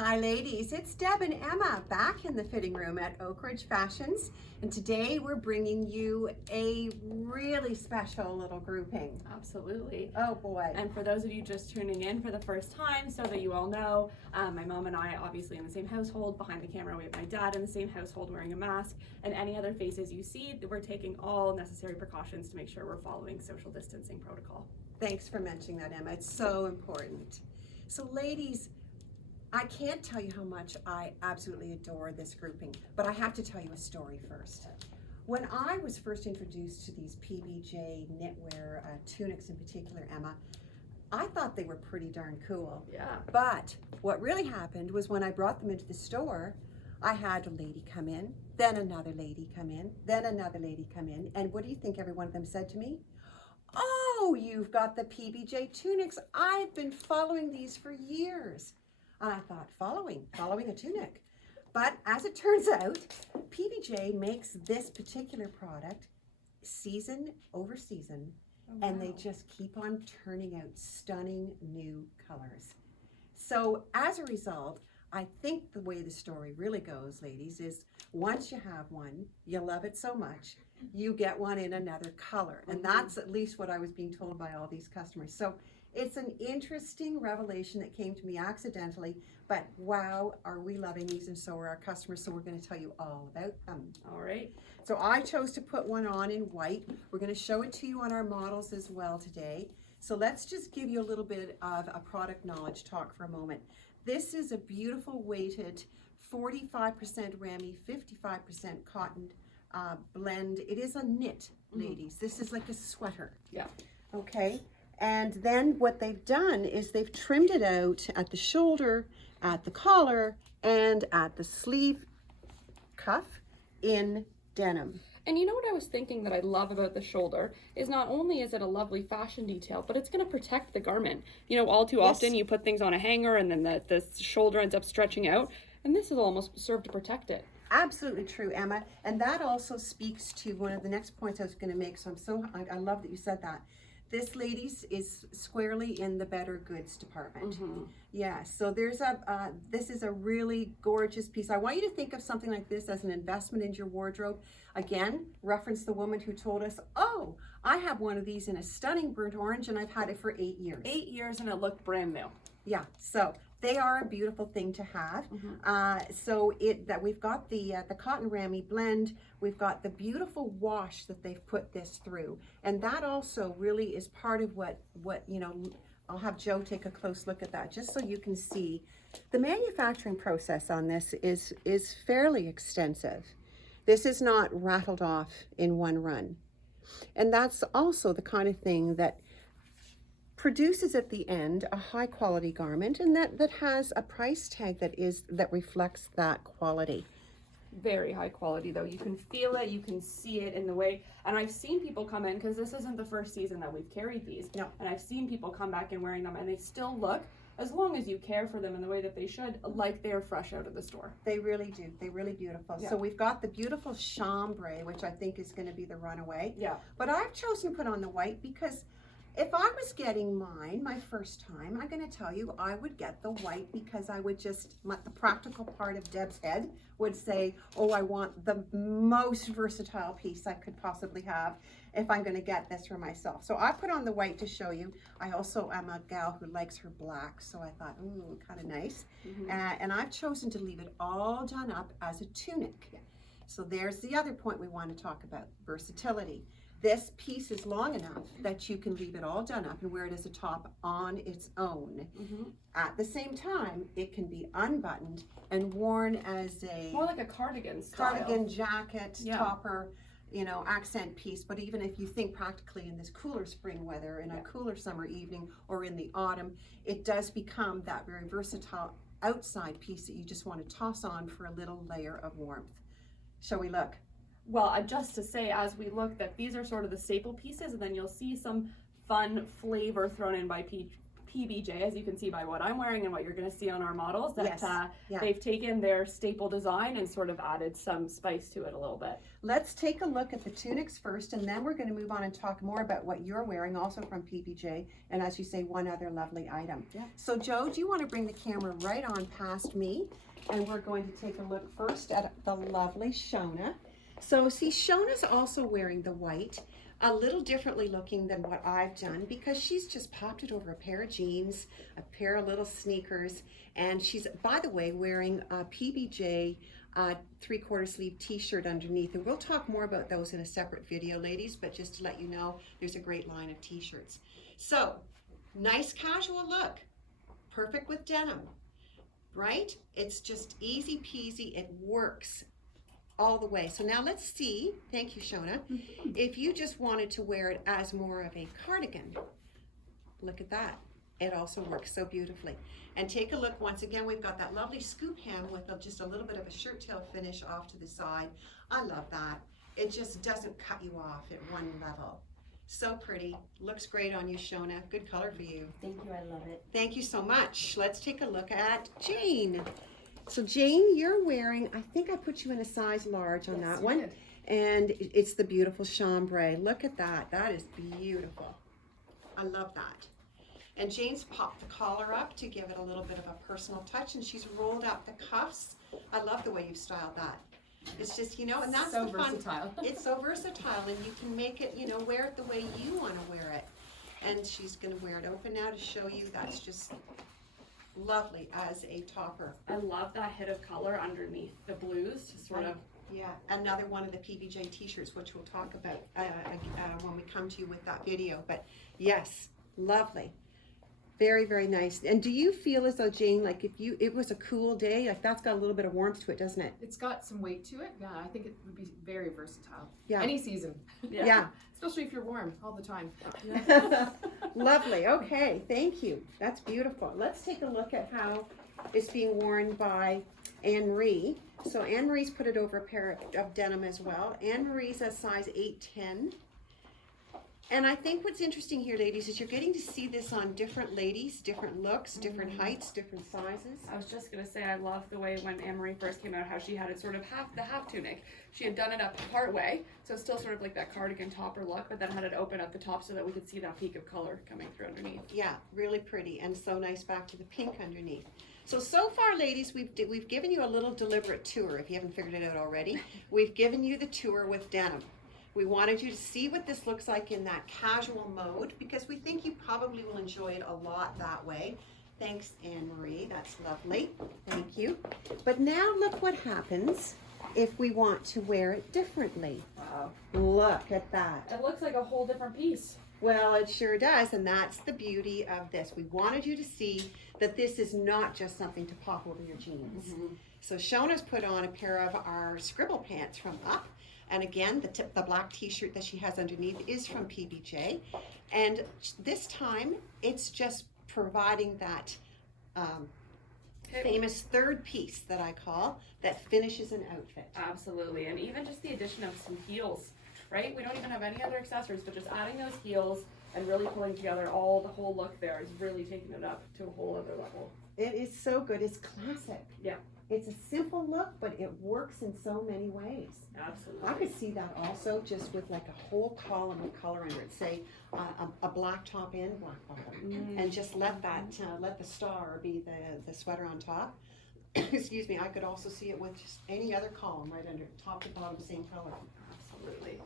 Hi ladies, it's Deb and Emma back in the fitting room at Oak Ridge Fashions, and today we're bringing you a really special little grouping. Absolutely. Oh boy. And for those of you just tuning in for the first time, so that you all know, my mom and I obviously in the same household. Behind the camera we have my dad in the same household wearing a mask, and any other faces you see, we're taking all necessary precautions to make sure we're following social distancing protocol. Thanks for mentioning that, Emma. It's so important. So ladies, I can't tell you how much I absolutely adore this grouping, but I have to tell you a story first. When I was first introduced to these PBJ knitwear tunics in particular, Emma, I thought they were pretty darn cool. Yeah. But what really happened was when I brought them into the store, I had a lady come in, then another lady come in, then another lady come in, and what do you think every one of them said to me? Oh, you've got the PBJ tunics. I've been following these for years. And I thought, following a tunic. But as it turns out, PBJ makes this particular product season over season, and they just keep on turning out stunning new colors. So as a result, I think the way the story really goes, ladies, is once you have one, you love it so much, you get one in another color. And that's at least what I was being told by all these customers. So it's an interesting revelation that came to me accidentally, but wow, are we loving these, and so are our customers, so we're going to tell you all about them. All right. So I chose to put one on in white. We're going to show it to you on our models as well today. So let's just give you a little bit of a product knowledge talk for a moment. This is a beautiful weighted 45% ramie, 55% cotton blend. It is a knit, ladies. This is like a sweater. Yeah. Okay. And then what they've done is they've trimmed it out at the shoulder, at the collar, and at the sleeve cuff in denim. And you know what I was thinking that I love about the shoulder is not only is it a lovely fashion detail, but it's going to protect the garment. You know, all too often you put things on a hanger and then the shoulder ends up stretching out, and this will almost serve to protect it. Absolutely true, Emma. And that also speaks to one of the next points I was going to make. So I love that you said that. This, ladies, is squarely in the better goods department. Yeah, so there's this is a really gorgeous piece. I want you to think of something like this as an investment in your wardrobe. Again, reference the woman who told us, oh, I have one of these in a stunning burnt orange and I've had it for 8 years. 8 years and it looked brand new. Yeah, so they are a beautiful thing to have. So we've got the cotton ramie blend, we've got the beautiful wash that they've put this through, and that also really is part of what you know. I'll have Joe take a close look at that just so you can see. The manufacturing process on this is fairly extensive. This is not rattled off in one run, and that's also the kind of thing that produces at the end a high quality garment, and that has a price tag that reflects that quality. Very high quality though. You can feel it, you can see it in the way, and I've seen people come in, because this isn't the first season that we've carried these. No. And I've seen people come back in wearing them and they still look, as long as you care for them in the way that they should, like they're fresh out of the store. They really do. They're really beautiful. Yeah. So we've got the beautiful chambray, which I think is going to be the runaway. Yeah. But I've chosen to put on the white because if I was getting mine my first time, I'm going to tell you I would get the white, because I would just, the practical part of Deb's head would say, oh, I want the most versatile piece I could possibly have if I'm going to get this for myself. So I put on the white to show you. I also am a gal who likes her black, so I thought, ooh, kind of nice. And I've chosen to leave it all done up as a tunic. So there's the other point we want to talk about, versatility. This piece is long enough that you can leave it all done up and wear it as a top on its own. At the same time, it can be unbuttoned and worn as a More like a cardigan style. cardigan jacket, topper, you know, accent piece. But even if you think practically in this cooler spring weather, in a cooler summer evening, or in the autumn, it does become that very versatile outside piece that you just want to toss on for a little layer of warmth. Shall we look? Well, just to say as we look that these are sort of the staple pieces, and then you'll see some fun flavor thrown in by PBJ, as you can see by what I'm wearing and what you're going to see on our models, that Yes. Yeah. they've taken their staple design and sort of added some spice to it a little bit. Let's take a look at the tunics first, and then we're going to move on and talk more about what you're wearing, also from PBJ, and as you say, one other lovely item. Yeah. So Joe, do you want to bring the camera right on past me? And we're going to take a look first at the lovely Shona. So see, Shona's also wearing the white, a little differently looking than what I've done, because she's just popped it over a pair of jeans, a pair of little sneakers, and she's, by the way, wearing a PBJ 3/4 sleeve t-shirt underneath. And we'll talk more about those in a separate video, ladies, but just to let you know, there's a great line of t-shirts. So, nice casual look, perfect with denim, right? It's just easy peasy, it works all the way. So now let's see, thank you Shona, if you just wanted to wear it as more of a cardigan. Look at that. It also works so beautifully. And take a look, once again, we've got that lovely scoop hem with just a little bit of a shirt tail finish off to the side. I love that. It just doesn't cut you off at one level. So pretty, looks great on you, Shona. Good color for you. Thank you, I love it. Thank you so much. Let's take a look at Jane. So Jane, you're wearing, I think I put you in a size large on that one. Did. And it's the beautiful chambray. Look at that, that is beautiful. I love that. And Jane's popped the collar up to give it a little bit of a personal touch, and she's rolled out the cuffs. I love the way you've styled that. It's just, you know, and that's So the fun. versatile. It's so versatile, and you can make it, you know, wear it the way you want to wear it. And she's going to wear it open now to show you. That's just lovely as a topper. I love that hit of color underneath the blues to sort of. Yeah, another one of the PBJ t-shirts, which we'll talk about when we come to you with that video. But yes, lovely. Very, very nice. And do you feel as though, Jane, like if it was a cool day, like that's got a little bit of warmth to it, doesn't it? It's got some weight to it. Yeah, I think it would be very versatile. Yeah. Any season. Yeah. Especially if you're warm all the time. Lovely. Okay, thank you. That's beautiful. Let's take a look at how it's being worn by Anne-Marie. So Anne-Marie's put it over a pair of denim as well. Anne-Marie's a size 8'10". And I think what's interesting here, ladies, is you're getting to see this on different ladies, different looks, different heights, different sizes. I was just gonna say I love the way when Anne-Marie first came out, how she had it sort of half tunic. She had done it up part way, so it's still sort of like that cardigan topper look, but then had it open at the top so that we could see that peak of color coming through underneath. Yeah, really pretty, and so nice back to the pink underneath. So far, ladies, we've given you a little deliberate tour, if you haven't figured it out already. We've given you the tour with denim. We wanted you to see what this looks like in that casual mode, because we think you probably will enjoy it a lot that way. Thanks, Anne-Marie, that's lovely, thank you. But now look what happens if we want to wear it differently. Wow. Look at that. It looks like a whole different piece. Well, it sure does, and that's the beauty of this. We wanted you to see that this is not just something to pop over your jeans. So Shona's put on a pair of our scribble pants from Up. And again, the black t-shirt that she has underneath is from PBJ. And this time, it's just providing that famous third piece that I call, that finishes an outfit. Absolutely, and even just the addition of some heels, right? We don't even have any other accessories, but just adding those heels and really pulling together the whole look there is really taking it up to a whole other level. It is so good, it's classic. Yeah. It's a simple look, but it works in so many ways. Absolutely. I could see that also just with like a whole column of color under it, say a black top and black bottom, and just let that let the star be the sweater on top. Excuse me. I could also see it with just any other column right under it, top to bottom, same color. Absolutely.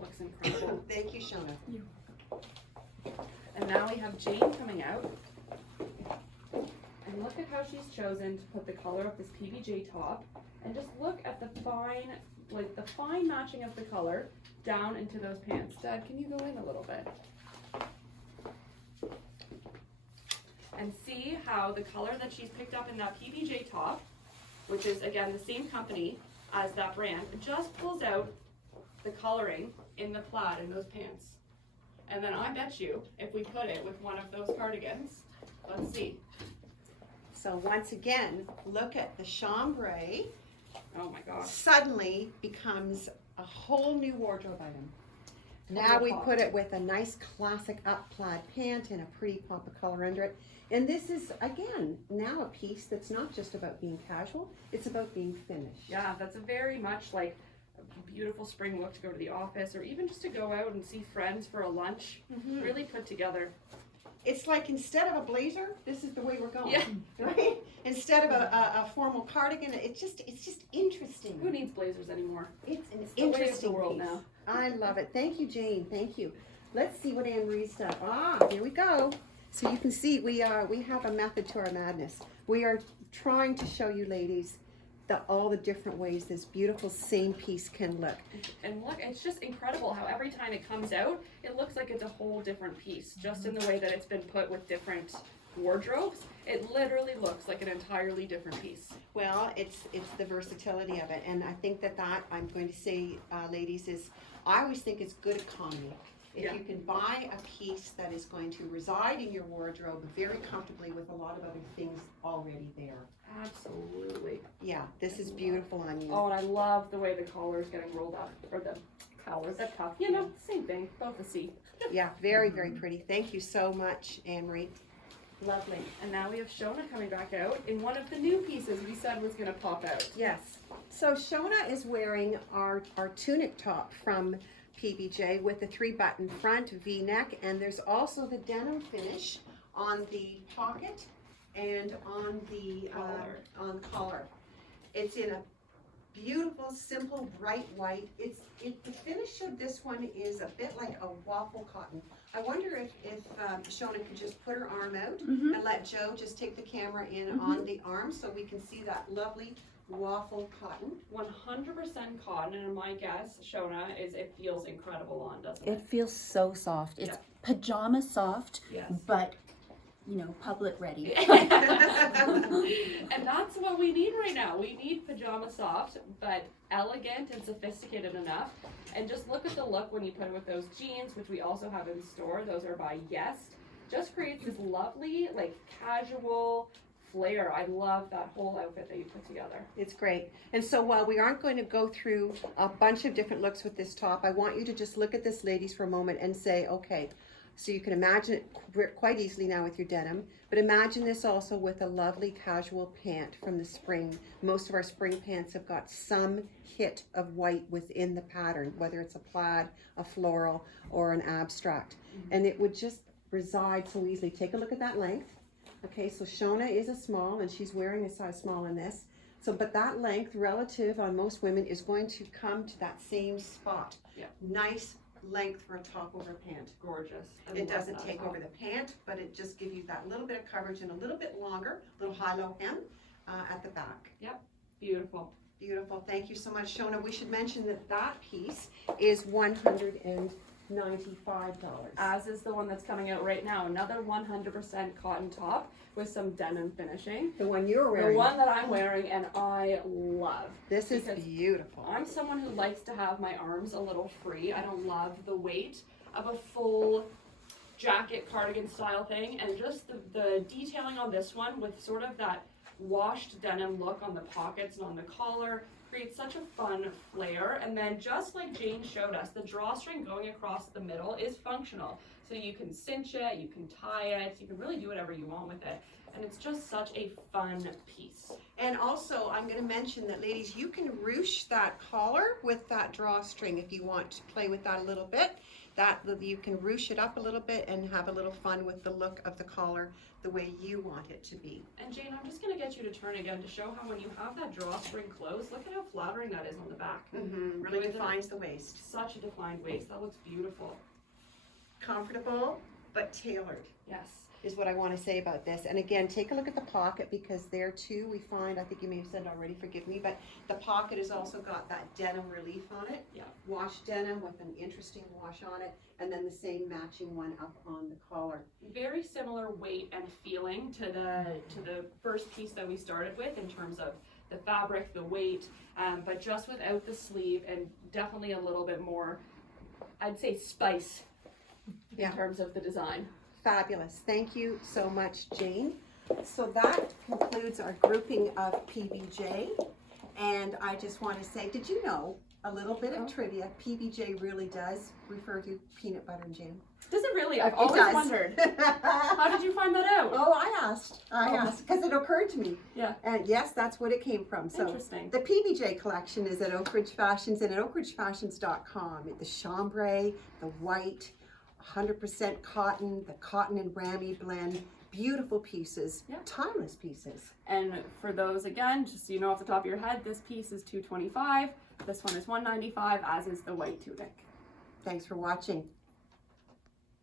Looks incredible. Thank you, Shona. And now we have Jane coming out. And look at how she's chosen to put the color of this PBJ top, and just look at the fine matching of the color down into those pants. Dad, can you go in a little bit? And see how the color that she's picked up in that PBJ top, which is again the same company as that brand, just pulls out the coloring in the plaid in those pants. And then I bet you, if we put it with one of those cardigans, let's see. So once again, look at the chambray. Oh my gosh. Suddenly becomes a whole new wardrobe item. Now we put it with a nice classic up plaid pant and a pretty pop of color under it. And this is, again, now a piece that's not just about being casual, it's about being finished. Yeah, that's a very much like a beautiful spring look to go to the office or even just to go out and see friends for a lunch. Really put together. It's like instead of a blazer, this is the way we're going. Yeah. Right? Instead of a formal cardigan, it's just interesting. Who needs blazers anymore? It's an the way of the interesting world piece. now. I love it. Thank you, Jane. Thank you. Let's see what Anne Marie's done. Here we go. So you can see we have a method to our madness. We are trying to show you ladies all the different ways this beautiful same piece can look. And look, it's just incredible how every time it comes out, it looks like it's a whole different piece, just in the way that it's been put with different wardrobes. It literally looks like an entirely different piece. Well, it's the versatility of it, and I think that I'm going to say, ladies, is I always think it's good economy. If you can buy a piece that is going to reside in your wardrobe very comfortably with a lot of other things already there. Absolutely. Yeah, this is beautiful on you. Oh, and I love the way the collar is getting rolled up, or the collar, the cuff. You know, same thing, both a C. Yeah, very, very pretty. Thank you so much, Anne Marie. Lovely. And now we have Shona coming back out in one of the new pieces we said was going to pop out. Yes. So Shona is wearing our tunic top from PBJ with the 3-button front V-neck, and there's also the denim finish on the pocket and on the collar. It's in a beautiful, simple, bright white. The finish of this one is a bit like a waffle cotton. I wonder if Shona could just put her arm out and let Joe just take the camera in on the arm so we can see that lovely waffle cotton. 100% cotton, and my guess, Shona, is it feels incredible on, doesn't It it? feels so soft. It's pajama soft, Yes. but you know, public ready. And that's what we need right now. We need pajama soft, but elegant and sophisticated enough. And just look at the look when you put it with those jeans, which we also have in store. Those are by Yes. Just creates this lovely, like, casual flair. I love that whole outfit that you put together. It's great. And so while we aren't going to go through a bunch of different looks with this top, I want you to just look at this, ladies, for a moment and say, okay, so you can imagine it quite easily now with your denim, but imagine this also with a lovely casual pant from the spring. Most of our spring pants have got some hit of white within the pattern, whether it's a plaid, a floral, or an abstract. And it would just reside so easily. Take a look at that length. Okay, so Shona is a small, and she's wearing a size small in this. So, but that length relative on most women is going to come to that same spot. Yeah. Nice length for a top over a pant. Gorgeous. It doesn't take over the pant, but it just gives you that little bit of coverage and a little bit longer, little high-low hem at the back. Yep, beautiful. Beautiful. Thank you so much, Shona. We should mention that that piece is $195. As is the one that's coming out right now. Another 100% cotton top with some denim finishing. The one you're wearing. The one that I'm wearing and I love. This is Because beautiful. I'm someone who likes to have my arms a little free. I don't love the weight of a full jacket cardigan style thing, and just the detailing on this one with sort of that washed denim look on the pockets and on the collar creates such a fun flare. And then just like Jane showed us, the drawstring going across the middle is functional. So you can cinch it, you can tie it, you can really do whatever you want with it. And it's just such a fun piece. And also, I'm going to mention that, ladies, you can ruche that collar with that drawstring if you want to play with that a little bit. You can ruche it up a little bit and have a little fun with the look of the collar the way you want it to be. And Jane, I'm just going to get you to turn again to show how when you have that drawstring closed, look at how flattering that is on the back. Really With defines the waist. Such a defined waist. That looks beautiful. Comfortable, but tailored. Yes. Is what I want to say about this. And again, take a look at the pocket, because there too we find, I think you may have said already, forgive me, but the pocket has also got that denim relief on it. Yeah. Washed denim with an interesting wash on it, and then the same matching one up on the collar. Very similar weight and feeling to the first piece that we started with in terms of the fabric, the weight, but just without the sleeve, and definitely a little bit more, I'd say, spice in terms of the design. Fabulous. Thank you so much, Jane. So that concludes our grouping of PBJ. And I just want to say, did you know a little bit Oh. of trivia. PBJ really does refer to peanut butter and jam. Does it really? I've It always does. wondered. How did you find that out? Oh, I asked Oh. because it occurred to me. Yeah. And yes, that's what it came from. So Interesting. the PBJ collection is at Oak Ridge Fashions and at oakridgefashions.com. The chambray, the white, 100% cotton, the cotton and ramie blend, beautiful pieces, Yeah. timeless pieces. And for those, again, just so you know off the top of your head, this piece is $225. This one is $195, as is the white tunic. Thanks for watching.